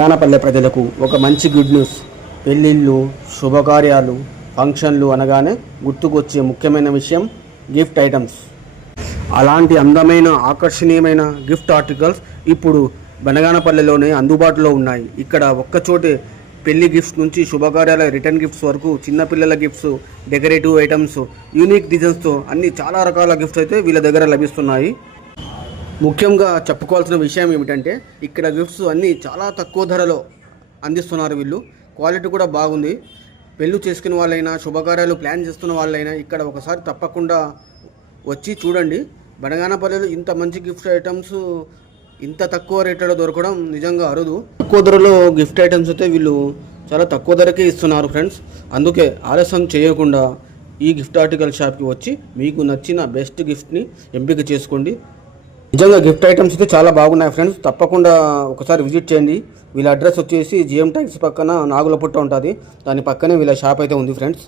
జ్ఞానపల్లె ప్రజలకు ఒక మంచి గుడ్ న్యూస్. పెళ్ళిళ్ళు, శుభకార్యాలు, ఫంక్షన్లు అనగానే గుర్తుకొచ్చే ముఖ్యమైన విషయం గిఫ్ట్ ఐటమ్స్. అలాంటి అందమైన ఆకర్షణీయమైన గిఫ్ట్ ఆర్టికల్స్ ఇప్పుడు బనగానపల్లెలోనే అందుబాటులో ఉన్నాయి. ఇక్కడ ఒక్కచోటే పెళ్లి గిఫ్ట్స్ నుంచి శుభకార్యాల రిటర్న్ గిఫ్ట్స్ వరకు చిన్నపిల్లల గిఫ్ట్స్, డెకరేటివ్ ఐటమ్స్, యూనిక్ డిజైన్స్తో అన్ని చాలా రకాల గిఫ్ట్స్ అయితే వీళ్ళ దగ్గర లభిస్తున్నాయి. ముఖ్యంగా చెప్పుకోవాల్సిన విషయం ఏమిటంటే ఇక్కడ గిఫ్ట్స్ అన్నీ చాలా తక్కువ ధరలో అందిస్తున్నారు వీళ్ళు. క్వాలిటీ కూడా బాగుంది. పెళ్ళి చేసుకునే వాళ్ళైనా, శుభకార్యాలు ప్లాన్ చేస్తున్న వాళ్ళైనా ఇక్కడ ఒకసారి తప్పకుండా వచ్చి చూడండి. బనగానపల్లెలో ఇంత మంచి గిఫ్ట్ ఐటమ్స్ ఇంత తక్కువ రేట్లలో దొరకడం నిజంగా అరుదు. తక్కువ ధరలో గిఫ్ట్ ఐటమ్స్ అయితే వీళ్ళు చాలా తక్కువ ధరకే ఇస్తున్నారు ఫ్రెండ్స్. అందుకే ఆలస్యం చేయకుండా ఈ గిఫ్ట్ ఆర్టికల్ షాప్కి వచ్చి మీకు నచ్చిన బెస్ట్ గిఫ్ట్ని ఎంపిక చేసుకోండి. నిజంగా గిఫ్ట్ ఐటమ్స్ అయితే చాలా బాగున్నాయి ఫ్రెండ్స్. తప్పకుండా ఒకసారి విజిట్ చేయండి. వీళ్ళ అడ్రస్ వచ్చేసి జిఎం ట్యాక్సీ పక్కన నాగులపుట్ట ఉంటుంది. దాని పక్కనే వీళ్ళ షాప్ అయితే ఉంది ఫ్రెండ్స్.